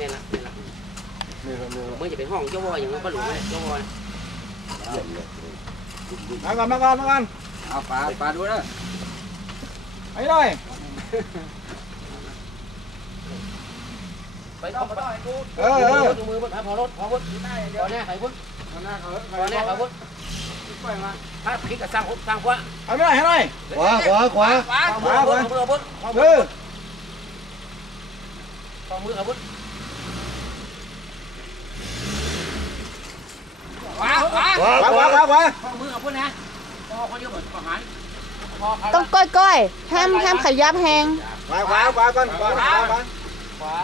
นี่ละนี่ละนี่ครับนี่ครับเมื่อจะเป็นห้องเจ้าวออย่างนั้นก็หลงเลยเจ้าวอมาก่อนมาก่อนมาก่อนเอาปลาปลาดูนะไอ้หน่อยไปต้องไปต้องเออเออดูมือบนพอรถพอรถพอแน่ไข่บุญหน้าเขาพอแน่ไข่บุญถ้าพลิกกับสร้างหุบสร้างขวาเอาหน่อยให้หน่อยขวาขวาขวาขวามือบุญมือบุญเออขวามือบุญขวาข วาขวาขวาขวาวาขวาขวาขวามือบุญนะพอคนเดียวเหมือนทหารพอเขาต้องก้อยๆห้ามห้ามขยับแหงขวาขวาขวาก่อนขวาขวาขวาขวา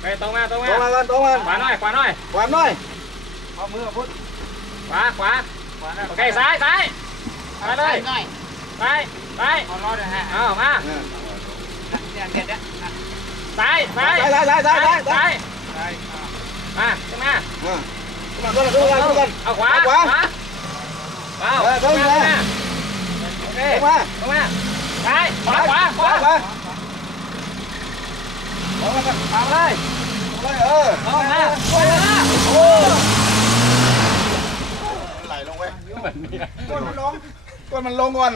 ไปตรงมาตรงตรงมาก่อนตรงมาขวาหน่อยขวาหน่อยขวาหน่อยพอมือบุญขวาขวาโอเคซ้ายซ้ายไปเลยไปไปรอหน่อยฮะเอามาซ้ายซ้ายซ้ายซ้ายซ้ายซ้ายซ้ายมาขึ้นมา เอาขวาขวาเอาเข้ามาโอเคเข้ามาซ้าขวาขวาขวาขวาขวาเอาเลยเออเอามาโว้ไหลลงาปว้นมันลงก้ามันลงก่อน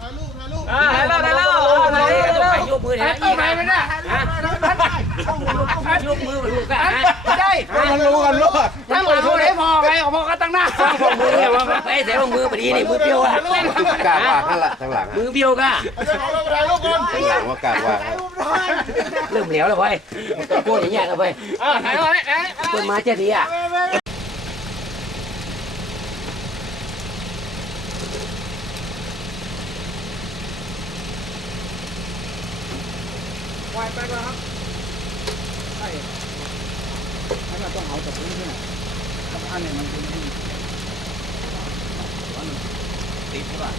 ถ่ายรูปถ่ายรูปถ่ายรูปถ่ายรูปถ่ายรูปถ่ายรูปมือถ่ายรูปไหนมันน่ว ได้ก้นมันลงก่อนลูกถ้าหลังเขาได้พอไงพอก็ตั้งหน้าสร้างมือเนี่ยว่าไอ้แต่ว่ามือพอดีนี่มือเบี้ยวอะกล้าว่าข้างหลังข้างหลังมือเบี้ยวก็ข้างหลังว่ากล้าว่าเริ่มเหลวแล้วเว้ยโคตรอย่างเงี้ยแล้วเว้ยอ่าไหนวะไหนคนมาเจ็ดทีอะวายไปก่อนครับับพื้นขึ้นกับอันนี้มันเป็นที่อันนี้ติดใช่ป่ะ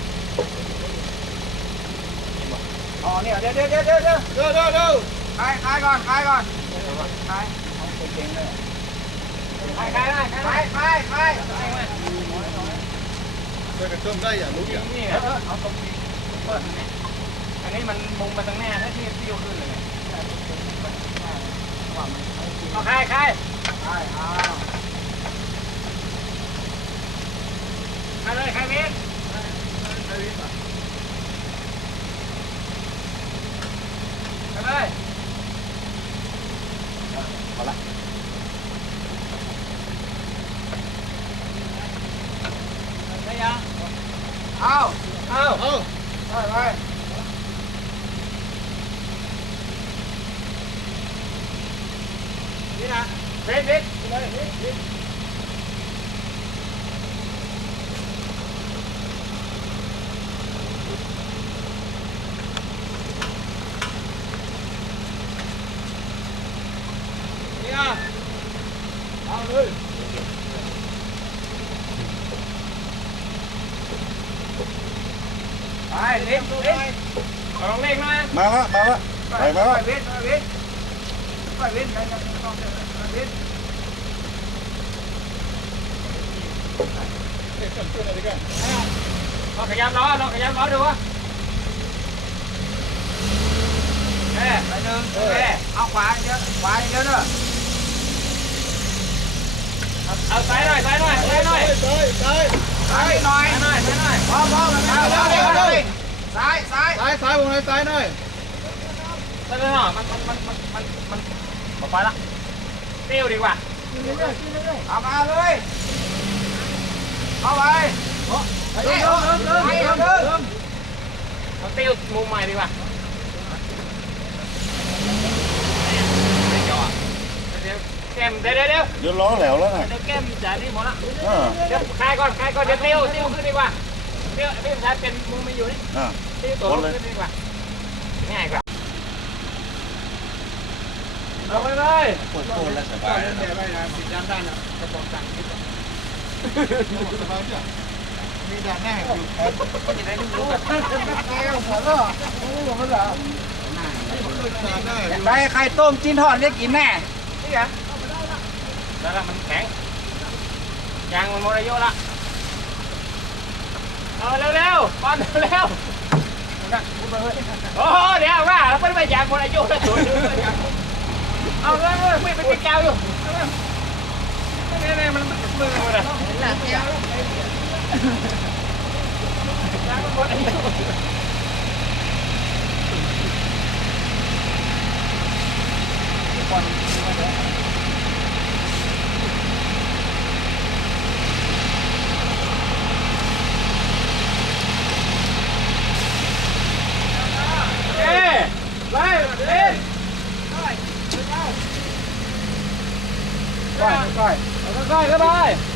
อ๋อเนี่ยเดี๋ยวเดี๋ยวเดี๋ยวเดี๋ยวเดี๋ยวเดี๋ยวเดี๋ยวคลายคลายก่อนคลายก่อนคลายเอาไปเก่งเลยคลายคลายคลายคลายคลายช่ายกันต้มาด้อย่าลุกอย่างนี้เอายรงนี้เปิดลายนี้มันมุมมาทางายคาถ้าที่ที่ยกขึ้นเายเอาคลายคลาย ใครเลยใครว้นใค Vết, vết. Vết, Đấy, lên, lên. Ở lên nó em. Mau á, mau á. Phải mau á. Phải biết, phải biết. Phải biết, phải biết. ลองเล่นมามาละมาละไปมาละเว้นเว้นไปเว้นไปต้องเว้นลองขยับล้อลองขยับล้อดูวะเอ๊ะไปหนึ่งเอ๊ะเอาขวาเยอะขวาเยอะเนอะเอาซ้ายหน่อยซ้ายหน่อยซ้ายหน่อยซ้ายซ้ายซ้ายหน่อยซ้ายหน่อยซ้ายหน่อยพอพอเอาเอาเอาซ้ายซ้ายซ้ายซ้ายวงในซ้ายหน่อยซ้ายหน่อยมันมันมันมันมันมันไปละ เตี้ยวดีกว่าเอามาเลยเข้าไปเดินเดินเดินเดินเดินมันเตี้ยวมุมใหม่ดีกว่าแก้มเดี๋ยวเดี๋ยวเดี๋ยวเดี๋ยวล้อแหลวแล้วไงเดี๋ยวแก้มจ่ายนี่หมดละอ่าเดี๋ยวคลายก่อนคลายก่อนเดี๋ยวเตี้ยวเตี้ยวขึ้นดีกว่าเตี้ยวเตี้ยวใช้เป็นมุมไม่อยู่นี่อ่าเตี้ยวตัวขึ้นดีกว่าง่ายกว่า เอาไปเลยโคตรโคตรและสบายนะเนี่ยไม่นะปิดยันด้านะกระบอกสั่งคิดสบายจ้ะมีด่านแน่อยู่แก้วหัวก็หัวก็เหรอด่านแน่อยู่ไปไข่ต้มจีนทอดเรียกกินแน่นี่ไงแล้วมันแข็งยางมันหมดอายุละเอาเร็วๆบอลเร็วโอ้โหเดี๋ยวว่าเราไม่ได้ยางหมดอายุแล้วตัวนึง เอาแล้วไม่ไปติดแก้วอยู่ไม่นี่มันมือมันหลับแก้วล้มันหมดอันนี้ก่อน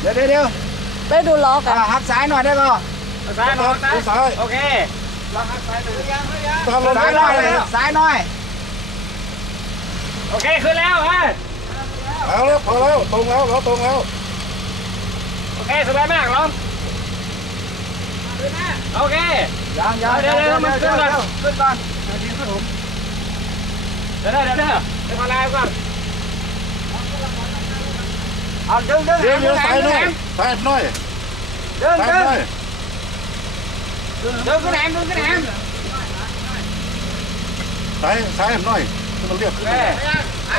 ดี๋ยวเดี๋ยวเดี๋ยวไปดูล้อกันอ่าหักซ้ายหน่อยได้ป่ะซ้ายหน่อยซ้ายโอเคตอนลงซ้ายหน่อยซ้ายหน่อย โอเคขึ้นแล้วฮะเอาแล้วพอแล้วตรงแล้วเราตรงแล้ว โอเคสบายมากลองโอเคยังยังเดี๋ยวเดี๋ยวมันขึ้นก่อนขึ้นก่อนเดี๋ยวเดี๋ยวเดี๋ยวเดี๋ยวเดี๋ยวมาไล่ก่อนเอาดึงดึงเดี๋ยวเดี๋ยวซ้ายหน่อยซ้ายหน่อยดึงซ้ายดึงหน่อยดึงขึ้นแหนมดึงขึ้นแหนมซ้ายซ้ายหน่อยมันเรียกโอขึ้น à, đứng đứng đứng đứng tay nuôi tay nuôi đứng đứng đứng cái nam đứng cái nam tay tay em nuôi nó liệp cái này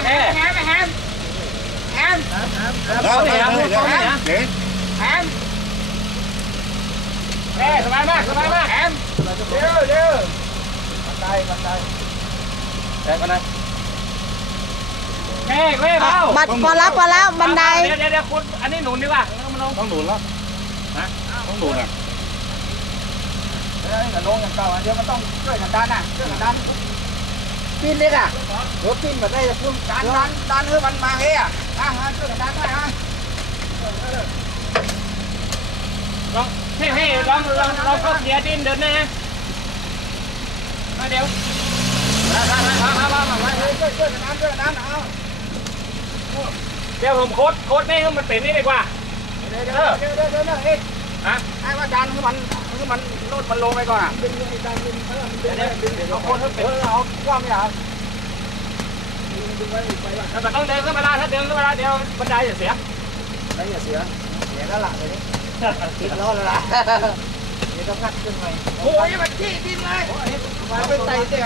em em em. Em đó em em em. Em. Nè thoải mái mát thoải mái mát em. Liêu liêu bắt tay bắt tay. Đây con này แหนมเร็วเร็วบันไดบันไดเดี๋ยวก่อนนะเฮ้ยเฮ้ยเบาบัตรพอแล้วพอแล้วบันไดเดี๋ยวเดี๋ยวเดี๋ยวคุณอันนี้หนุนดีกว่ามันลงต้องหนุนแล้วต้องหนุนอะเดี๋ยวอย่าลงอย่างเก่าอะเดี๋ยวมันต้องช่วยกันดันอะช่วยกันดันปีนเล็กอะเดี๋ยวปีนแบบได้จะพุ่งดันดันดันให้มันมาเฮ้ยอะอะช่วยกันดันด้วยอะลองให้ให้ลองลองลองเข้าเกียร์ดินเดินหน้ามาเดี๋ยวมามามามามามามาช่วยช่วยกันดันช่วยกันดันเอา เดี๋ยวผมโค้ดโค้ดนี่ให้มันเป็นนี่ดีกว่าเดี๋ยวเดี๋ยวเดี๋ยวเดี๋ยวเดี๋ยวเอ๊ะฮะให้ว่าดันให้มันให้มันโน่นมันลงไปก่อนอะดึงไอ้ดันดึงเออมันดึงดึงดึงเอาคนให้เป็นเอาคว่ำไม่เอาดึงไว้ไปว่าแต่ต้องเดินขึ้นมาได้ถ้าเดินขึ้นมาได้เดี๋ยวบันไดจะเสียไม่อย่าเสียเสียแล้วล่ะเลยนี่ติดล้อแล้วล่ะ เดี๋ยวต้องงัดขึ้นไปโอ้ยมันจี้ดินเลยมาเป็นไตเสีย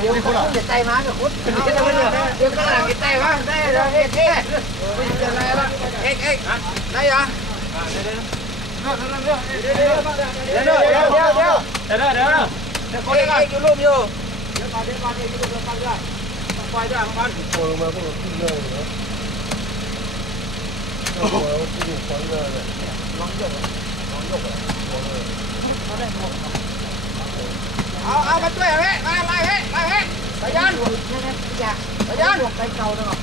เดี๋ยวคุณจะไตมากับคุณเดี๋ยวจะเป็นเดี๋ยวก็หลังจะไตมาได้เลยเอ๊ะเอ๊ะไม่จะอะไรละเอ๊ะเอ๊ะได้ยังเดี๋ยวเดี๋ยวเดี๋ยวเดี๋ยวเดี๋ยวเดี๋ยวเดี๋ยวเดี๋ยวเดี๋ยวเดี๋ยวเดี๋ยวเดี๋ยวเอ๊ะเอ๊ะอยู่รูปอยู่เดี๋ยวก่อนเดี๋ยวก่อนเดี๋ยวอยู่รูปฟังด้วยฟังด้วยฟังด้วยเอาเอามาช่วยเฮ้ยมาไล่เฮ้ยไล่เฮ้ยสายันสายันไปเก่าเนาะ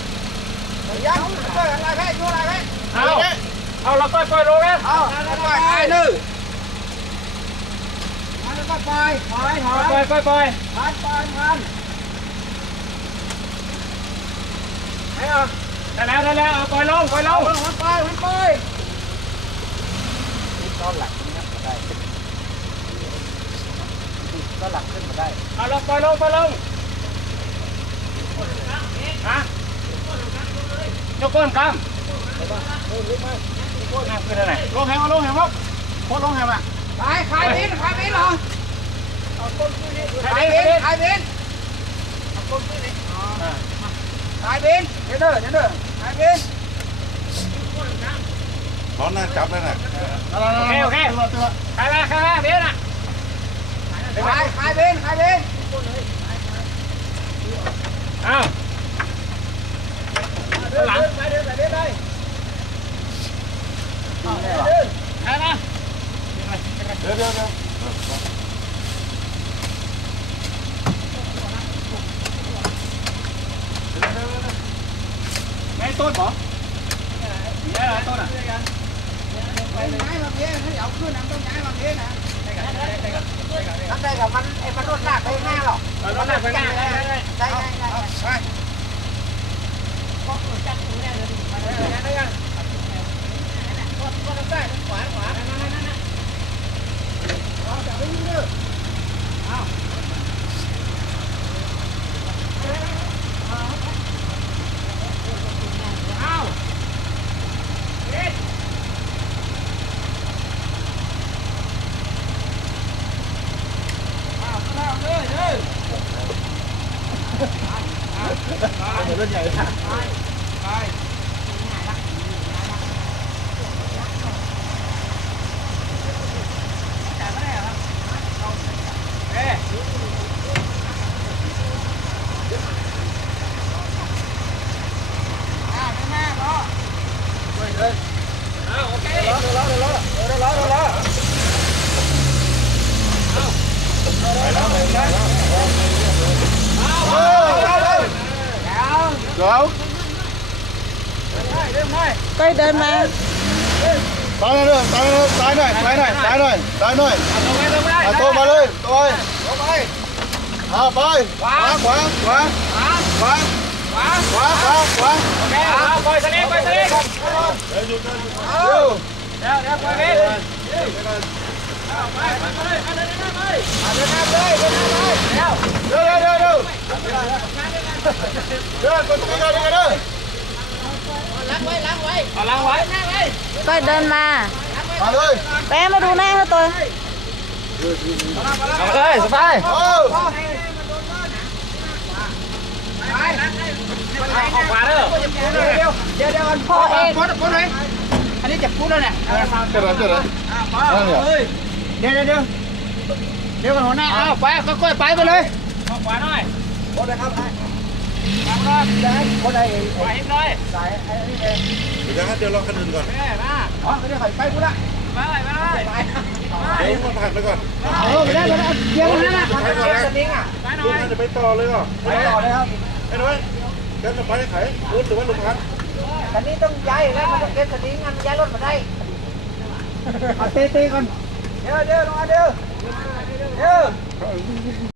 สายันช่วยกันไล่เฮ้ยช่วยไล่เฮ้ยเอาเอาเราปล่อยปล่อยลงนะเอาปล่อยไอ้นึ่งมันก็ปล่อยปล่อยปล่อยปล่อยปล่อยปยมันปล่อยมันให้เอาได้แล้วได้แล้วเอาปล่อยลงปล่อยลงมันปล่อยมันป ล่อนหลังนี้ก็ได้ก็หลังขึ้นมาได้เอาเราปล่อยลงปล่อยลงฮะยกก้นกำน้ำขึ้นอะไรลงแหงมาลงแหงครับโคตรลงแหงอะขายขายบินขายบินเหรอขายบินขายบินขายบินเดี๋ยวเด้อเดี๋ยวเด้อขายบิน nó nó chắp đây nè. Ok ok. Khai ra khai ra biến ạ. Khai khai bên khai bên à lặn khai bên khai bên đây khai ra. Đưa đưa đưa. Ngay tốt bỏ. Ngay là tốt à มันได้กับได้ครับได้ครับมันไอ้มันรถลากไปหน้าหรอกมันลากไปหน้าได้ได้ได้ได้ได้ก็เกิดจับหูแน่เลยมาได้ได้ได้ก็ก็ต้องได้ขวาขวานั่นนั่นนั่นนั่นเอาจับไปยืดเอา ก้อยเดินมาซ้ายหน่อยซ้ายหน่อยซ้ายหน่อยซ้ายหน่อยซ้ายหน่อยซ้ายหน่ เอาล้างไว้ก็เดินมาไาเลยแปมาดูแน่เขาตัวเฮ้ยสบายออกขวาเด้อเดี๋ยวเดี๋ยวพ่อเองพ่อเอไนอันนี้จับกูแล้วเนี่ยเกิดอะไรเกิดอะไรเดี๋ยวเดี๋ยวเดี๋ยวเดี๋ยวหัวหน้าเอาไปค่อยๆไปไปเลยออกขวาหน่อยโอเคครับ ไอ้ทำรอบได้โคตรไอ้ขวาอีกหน่อยสายไอ้นี่เองเดี๋ยวเดี๋ยวรอคันอื่นก่อนแม่มาอ๋อเดี๋ยวข่อยไปพูดละไปเลยไปเลยไปเดี๋ยวมันผ่านไปก่อนเออไม่ได้ไม่ได้เกี่ยวนั่นน่ะมันเกี่ยวสลิงอะไปหน่ลุองยพันจะไปต่อเลยเหรอไปต่อเลยครับไอ้น้อยเดินไปไขรุ้นหรือว่าลุงพันคันนี้ต้องย้ายแล้วมันต้องเก็บสลิงงั้นย้ายรถมาได้เอาเตะๆก่อนเดี๋ยวเดี๋ยวลงมาเดี๋ยวเดี๋ยว